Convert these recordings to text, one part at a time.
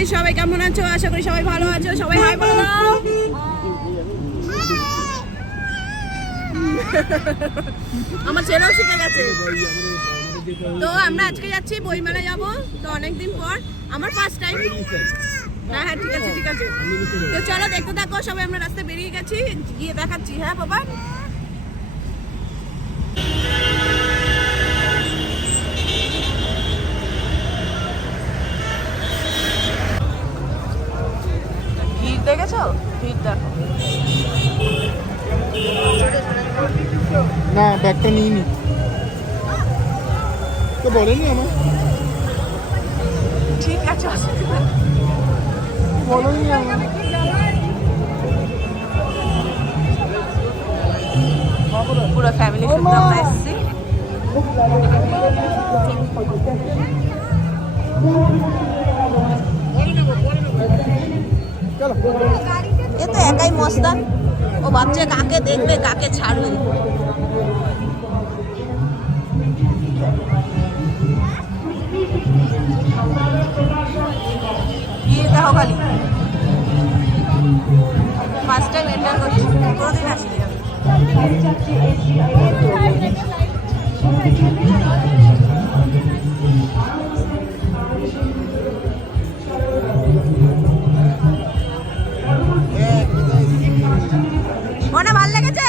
Guys, সবাই কেমন আছো? আশা করি সবাই ভালো আছো। সবাই হাই বলো দাও। আমার ছেলেও শিখে গেছে। তো আমরা আজকে যাচ্ছি বইমেলা যাবো, তো অনেকদিন পর আমার ফার্স্ট টাইম। হ্যাঁ হ্যাঁ, ঠিক আছে ঠিক আছে। তো চলো দেখতে থাকো। সবাই আমরা রাস্তায় বেরিয়ে গেছি, গিয়ে দেখাচ্ছি। হ্যাঁ বাবা, ভিড় দেখেছো? ভিড় দেখো না, ব্যাগটা নিইনি তো, বলেনি আমার। ঠিক আছে, বলেনি আমার। পুরো ফ্যামিলি সূত্রে আমরা এসেছি। এ তো একাই মস্তান, ও বাচ্চা কাকে দেখবে কাকে ছাড়বে। গিয়ে দেখো খালি, ফার্স্ট টাইম এন্টার করছি, কোনোদিন আসিনি আমি। মনে ভাল লেগেছে?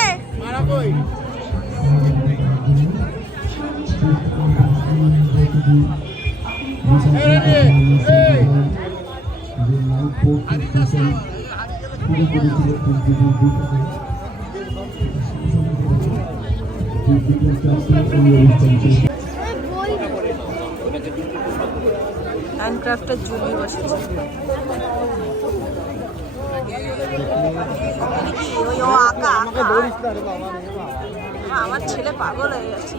হ্যান্ডক্রাফটের ঝুলি বসেছে। ওই ও আঁকা আঁকা, আমার ছেলে পাগল হয়ে গেছে।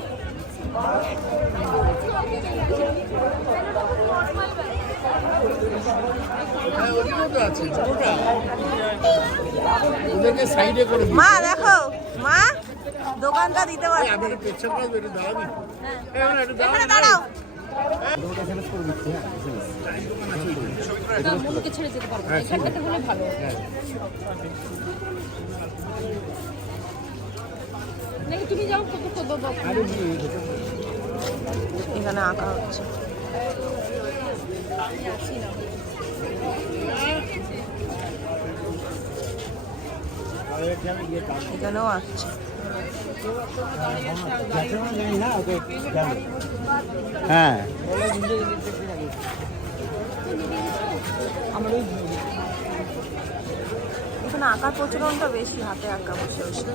মা দেখো, মা দোকানটা দিতে পারছে। এখানে দাঁড়াও। ছেড়ে যেতে পারবো, এখানটাতে হলে ভালো। তুমি যাও, এখানে আঁকা হচ্ছে। এখানেও আসছে। হ্যাঁ, এখানে আঁকার প্রচলনটা বেশি, হাতে আঁকা বসে বসে।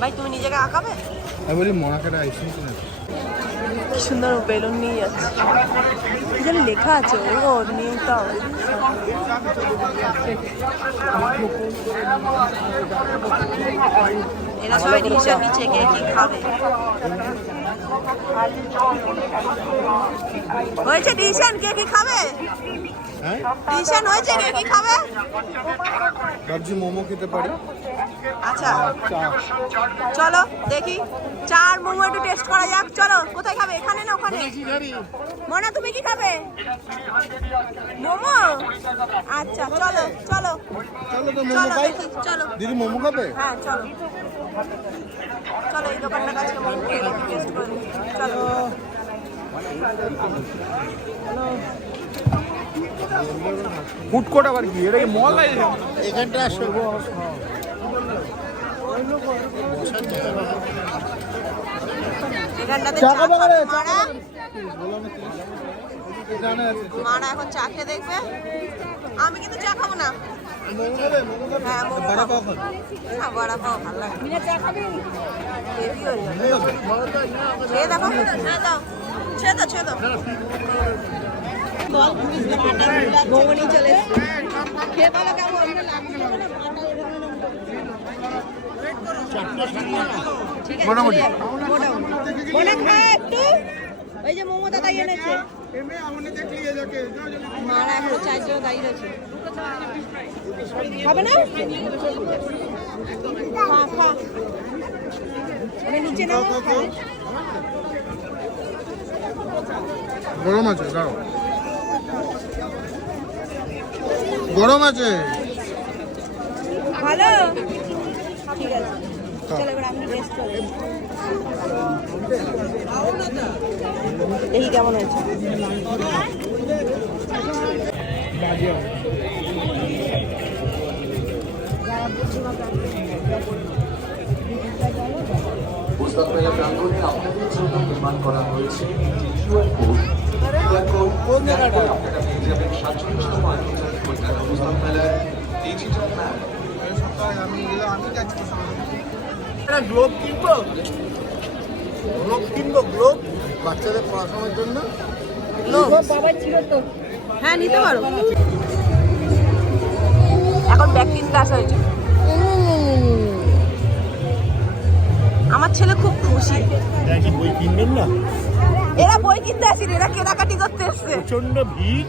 ভাই তুমি নিজেকে আঁকাবে? আমি বলি মনাকাটা আইসি না। কি সুন্দর বেলুন নিয়ে যাচ্ছে, এখানে লেখা আছে ও নিউটাউন। এরা সবাই ডিসিশন নিচ্ছে কে কি খাবে। হয়েছে ডিসিশন, কে কি খাবে? ডিসিশন হয়েছে কে কি খাবে? ভাবছি মোমো খেতে পারি। আচ্ছা চলো দেখি, চা আর মোমো একটু টেস্ট করা যাক। চলো, কোথায় খাবে? এখানে না ওখানে? মনা তুমি কি খাবে? মোমো? আচ্ছা চলো চলো চলো তো মোমো চলো খাই। দেখি, চলো দিদি মোমো খাবে? হ্যাঁ চলো চলো, এই দোকানটার কাছে মোমো খেয়ে টেস্ট করে নিই। চলো ফুড কোর্ট আবার কি? এটা কি মল? এখানটা আসো। এখানটাতে চা খাবে মারা এখন চা খেয়ে দেখবে। আমি কিন্তু চা খাবো না। হ্যাঁ মোমো খাবো। হ্যাঁ বড়া পাও ভালো লাগে। হেভি হয়ে যাবে। খেয়ে দেখো। হ্যাঁ দাও। ছেড়ে দাও। মোমো নিয়ে চলে এসেছি। খেয়ে বলো কেমন লাগছে? ঠিক আছে মোটামুটি মনে খায় একটু। ওই যে মোমো দাদা এনেছে মারা এখন 4 জন দাঁড়িয়ে রয়েছে। হবে না খা নিচে না গরম আছে দাঁড়াও, গরম আছে ভালো। ঠিক আছে চলো এবার আমি টেস্ট করি দেখি কেমন হয়েছে। পুস্তক মেলা প্রাঙ্গণে আপনাদের জন্য নির্মাণ করা হয়েছে QR কোড। আপনারা পেয়ে যাবেন 47তম আন্তর্জাতিক কলকাতা পুস্তক মেলার ডিজিটাল ম্যাপ। গ্লোব কিনবো বাচ্চাদের পড়াশোনার জন্য। হ্যাঁ নিতে পারো। এখন ব্যাগ কিনতে আসা হয়েছে। আমার ছেলে খুব খুশি। বই কিনবেন না? এরা বই কিনতে আসেনি, এরা কেনাকাটি করতে এসছে। প্রচন্ড ভিড়,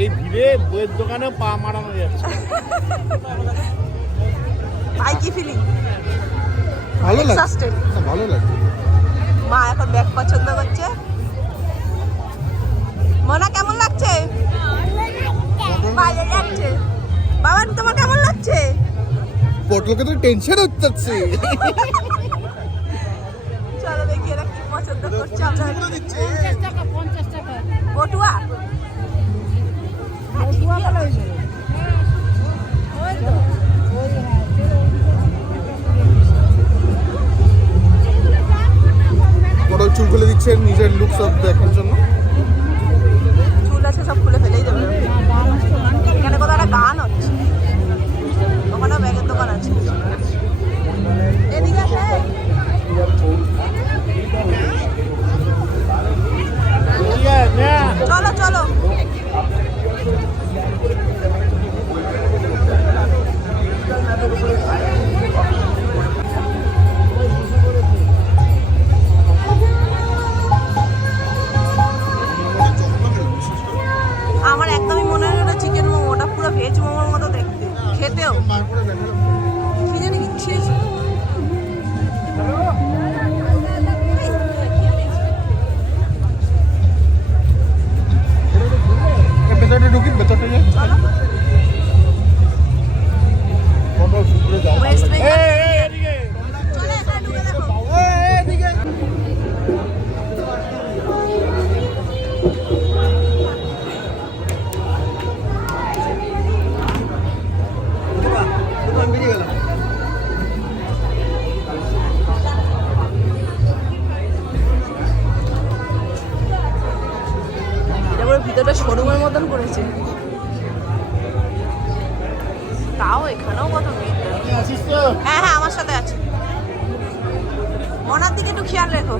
এই ভিড়ে বইয়ের দোকানে পা মারানো যাচ্ছে। ভাই কি ফিলিং? ভালো Exhausted? ভালো লাগে। মা এখন ব্যাগ পছন্দ করছে। মনা কেমন লাগছে? ভালো লাগছে। বাবা তোমার কেমন লাগছে? পটলকে তো টেনশন হচ্ছে। চলো দেখি এরা কি পছন্দ করছে। আমরা 50 টাকা বটুয়া পটল চুল খুলে দিচ্ছেন নিজের লুক সব দেখার জন্য। চুল আছে সব খুলে ফেলেই দেবে। এখানে কোথাও একটা গান হচ্ছে, ওখানেও ব্যাগের দোকান আছে। এদিকে আছে চলো আমার একদমই মনে হয় ওটা চিকেন মোমো, ওটা পুরো ভেজ মোমোর মতো দেখতে, খেতেও কি জানি ইচ্ছে। ভেতরে ঢুকি, ভেতরে যাই। ওয়েস্ট বেঙ্গল চলে এখানে ঢুকে দেখো। ভিতরটা শোরুমের মতন করেছে, তাও এখানেও কত ভিড়। হ্যাঁ আমার সাথে আছে। ওনার দিকে একটু খেয়াল রেখো।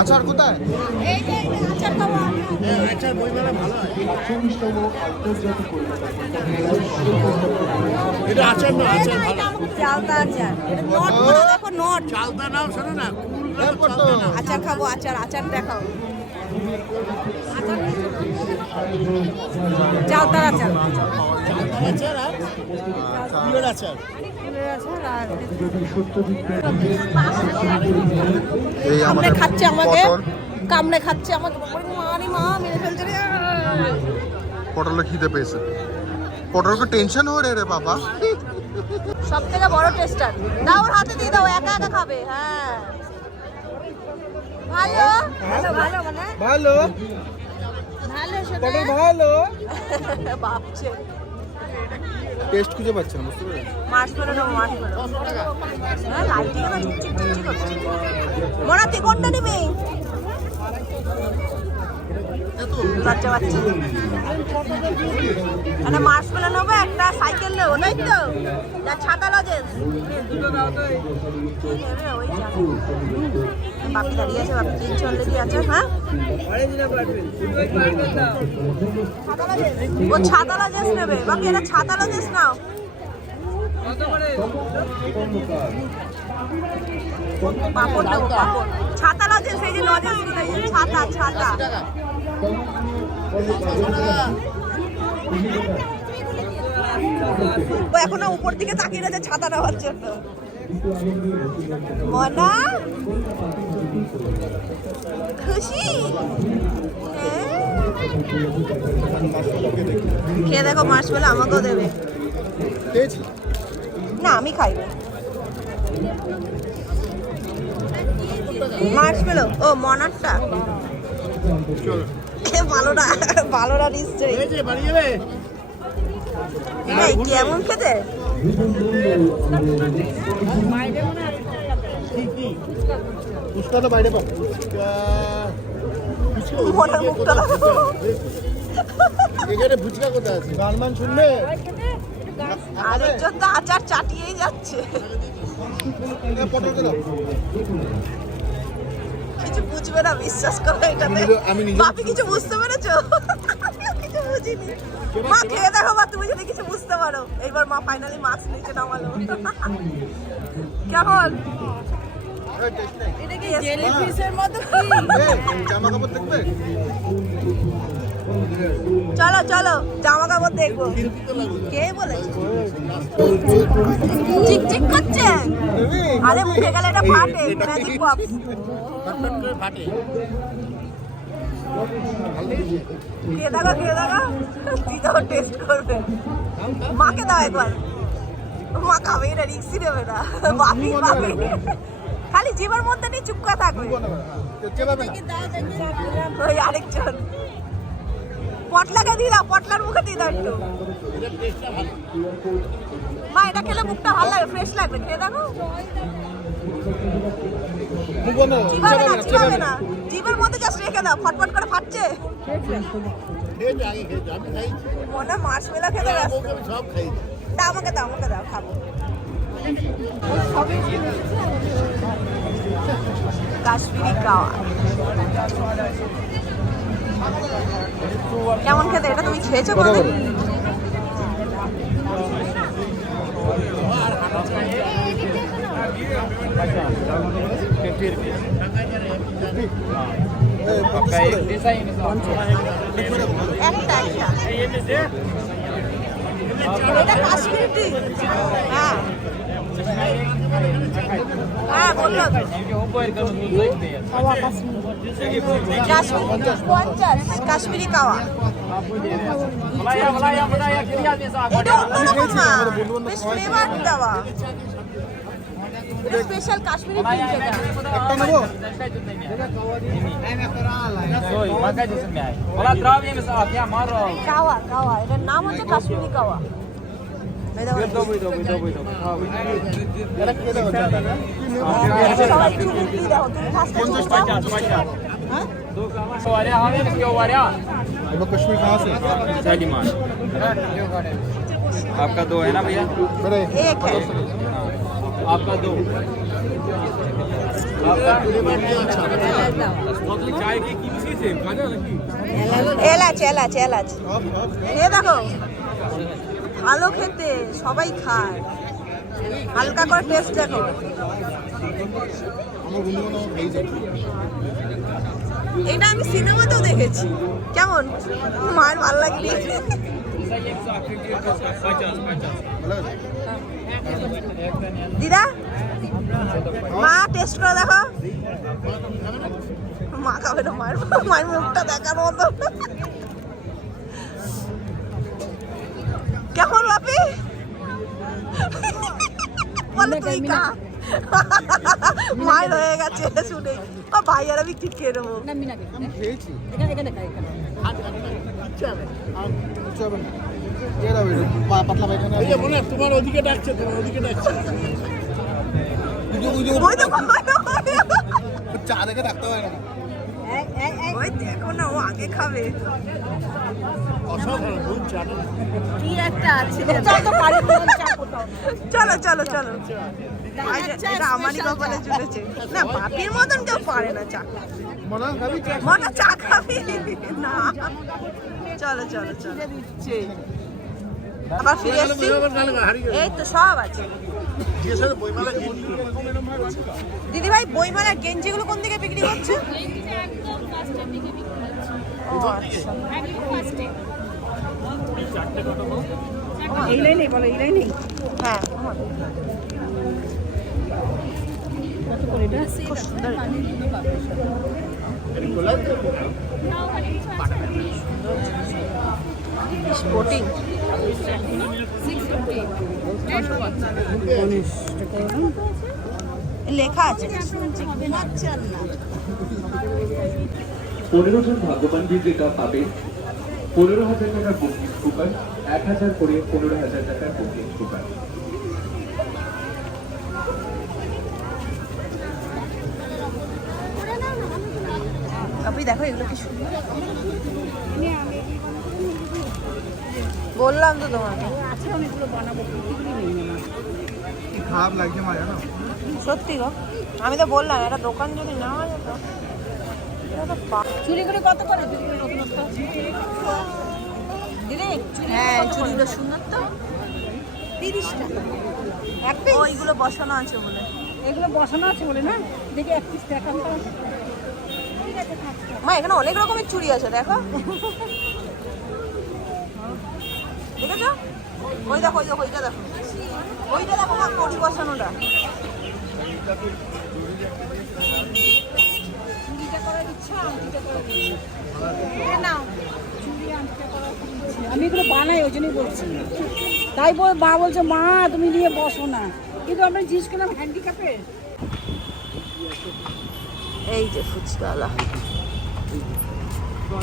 আচার কোথায়? এই যে আচার আচার খাবো আচ্ছা বইমেলা ভালো হয় এটা আচার না আচার ভালো চালতা আচার নোট করে দেখো নোট চালতা নাও শোনো না আচার খাবো আচার আচার দেখাও চালতার আচার আচার আর কুলের আচার কামড়ে খাচ্ছে আমাকে কামড়ে খাচ্ছে আমাকে মারি মা মেরে ফেলছে রে পটলের খিদে পেয়েছে পটলকে টেনশন হয়ে রে বাবা সব থেকে বড় টেস্টার দাও ওর হাতে দিয়ে দাও একা একা খাবে হ্যাঁ ভালো ভালো ভালো মানে ভালো ভালো শোনা পটল ভালো বাপছে টেস্ট খুঁজে পাচ্ছে না বুঝতে পারছেন মার্শমেলো নেবো মার্শমেলো হ্যাঁ লাইটিং না ঝিকঝিক ঝিকঝিক করছে মোনা তুই কোনটা নিবি বাচ্চা বাচ্চা একটা মার্শমেলো নেবো একটা সাইকেল নেবো তাই তো যা ছাতা লজেন্স ওই বাপি দাঁড়িয়ে আছে বাপি তিন অলরেডি আছে হ্যাঁ ও ছাতা লজেন্স নেবে বাপি এটা ছাতা লজেন্স নাও পাপড় নেবো পাপড় ছাতা লজেন্স এই যে লজেন্স ছাতা ছাতা ও এখনো উপর দিকে তাকিয়ে রয়েছে ছাতা নেওয়ার জন্য মনা খুশি খেয়ে দেখো মার্শমেলো আমাকেও দেবে না আমি খাই মার্শমেলো ও মনারটা ভালোটা ভালোটা নিশ্চয়ই এই কেমন খেতে ফুচকা তো বাইরে পাবো মনের মুখটা দেখো এখানে ফুচকা কোথায় আছে গানমান শুনবে আরেকজন তো আচার চাটিয়েই যাচ্ছে পটল দাও কিছু বুঝবে না বিশ্বাস করো এটাতে আমি নিজে বাপি কিছু বুঝতে পেরেছো কিছু বুঝিনি মা খেয়ে দেখো মা তুমি যদি কিছু বুঝতে পারো এইবার মা ফাইনালি মার্কস নিচে নামালো কেমন এটা কি জেলিফিশের মতো জামা কাপড় দেখবে চলো চলো জামা কাপড় দেখবো কে বলেছে চিকচিক করছে আরে মুখে গেলে এটা ফাটে ম্যাজিক বক্স ফাটে খেয়ে দেখো দিদাও টেস্ট করবে মাকে দাও একবার মা খাবে এটা রিক্সি নেবে না বাপি পাবে খালি জীবনের মধ্যে নিয়ে চুপ করে থাকবে ওই আরেকজন পটলাকে দিলাম পটলার মুখে দিয়ে দাও একটু মা এটা খেলে মুখটা ভালো লাগে ফ্রেশ লাগবে খেয়ে দেখো চিবাবে না জিভের মধ্যে জাস্ট রেখে দাও ফটফট করে ফাটছে মনে মার্শমেলো খেতে ব্যস্ত তা আমাকে দাও খাবো কাশ্মীরি কাওয়া কেমন খেতে এটা তুমি খেয়েছো কোনোদিন একটা এটা কাশ্মীরি টি হ্যাঁ হ্যাঁ বললো কাশ্মীরি কাওয়া এটা অন্যরকম না বেশ ফ্লেভার দেওয়া স্পেশাল কাশ্মীরি টি যেটা কাওয়া কাওয়া এটার নাম হচ্ছে কাশ্মীরি কাওয়া कश्मीर कहाँ से शालीमार आपका दो है ना भैया एक है आपका दो এলাচ এলাচ এলাচ এ দেখো ভালো খেতে সবাই খায় হালকা করে টেস্ট দেখো এটা আমি সিনেমাতেও দেখেছি কেমন মায়ের ভালো লাগবে দিদা মা টেস্ট করে দেখো মা খাবে না মায়ের মায়ের মুখটা দেখার মতো কেমন বাপি বলে তুই খা মায়ের হয়ে গেছে শুনে ও ভাইয়ার আমি ঠিক খেয়ে নেবো তোমার ওদিকে ডাকছে চা দেখে ডাকতে হয় না ওই দেখো না ও আগে খাবে কি একটা আছে চলো চলো চলো এটা আমারই কপালে জুড়েছে না বাপির মতন কেউ পারে না চা মনে চা খাবি না চলো চলো চলো আবার ফিরে এসছি এই তো সব আছে দিদি ভাই বইমেলার গেঞ্জিগুলো কোন দিকে বিক্রি করছে এই লাইনে বলো এই লাইনে হ্যাঁ খুব সুন্দর স্পোর্টিং লেখা আছে 15 জন ভাগ্যবান বিজেতা পাবে 15,000 টাকার বুকিং কুপন 1,000 করে 15,000 টাকার বুকিং কুপন আপনি দেখো এগুলো কি সুন্দর বললাম তো তোমাকে খারাপ লাগছে মা জানো সত্যি গো আমি তো বললাম একটা দোকান যদি নেওয়া যেত চুড়িগুলো কত করে দিদি হ্যাঁ চুড়িগুলো সুন্দর তো 30 টাকা এক পিস ওইগুলো বসানো আছে বলে এগুলো বসানো আছে বলে না দেখি এক পিস টাকা মা এখানে অনেক রকমের চুড়ি আছে দেখো দেখেছো ওই দেখো ওই দেখো ওইটা দেখো মা কড়ি বসানোটা চুরিটা করার ইচ্ছা আংটিটা করার ইচ্ছা নাও চুরি আংটিটা করার ইচ্ছা আমি এগুলো বানাই ওই জন্যই বলছি তাই মা বলছে মা তুমি নিয়ে বসো না কিন্তু আমরা জিজ্ঞেস করলাম হ্যান্ডিক্যাপে এই যে ফুচকাওয়ালা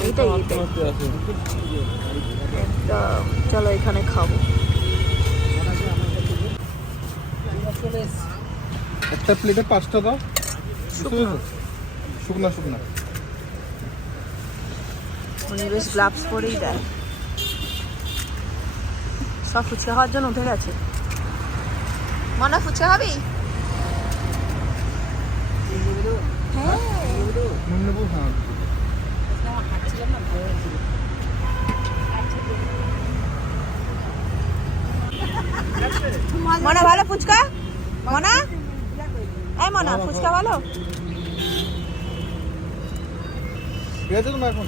এইটাই একদম চলো এখানে খাবো একটা প্লেটে 5 টাকা শুকনা উনি বেশ গ্লাভস পরেই দেয় সব ফুচকা খাওয়ার জন্য উঠে গেছে মনে ফুচকা খাবি হ্যাঁ মনা ভালো ফুচকা মনা এই মনা ফুচকা ভালো ঠিক আছে তোমার এখন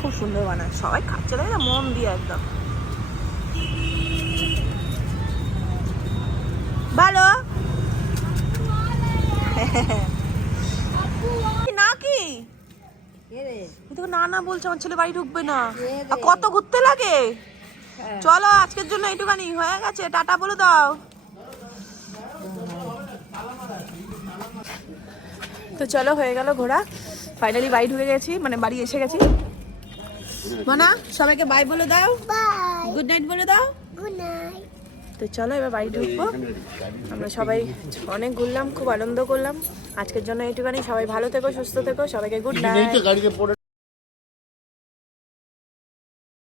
খুব সুন্দর বানায় সবাই খাচ্ছে তাই না মন দিয়ে একদম ভালো নাকি না বলছে আমার ছেলে বাড়ি ঢুকবে না আর কত ঘুরতে লাগে চলো আজকের জন্য এইটুখানি হয়ে গেছে টাটা বলে দাও তো চলো হয়ে গেল ঘোরা ফাইনালি বাড়ি ঢুকে গেছি মানে বাড়ি এসে গেছি মানা সবাইকে বাই বলে দাও গুড নাইট বলে দাও গুড নাইট তো চলো এবার বাড়ি ঢুকবো আমরা সবাই অনেক ঘুরলাম খুব আনন্দ করলাম আজকের জন্য এইটুখানি সবাই ভালো থেকো সুস্থ থেকো সবাইকে গুড নাইট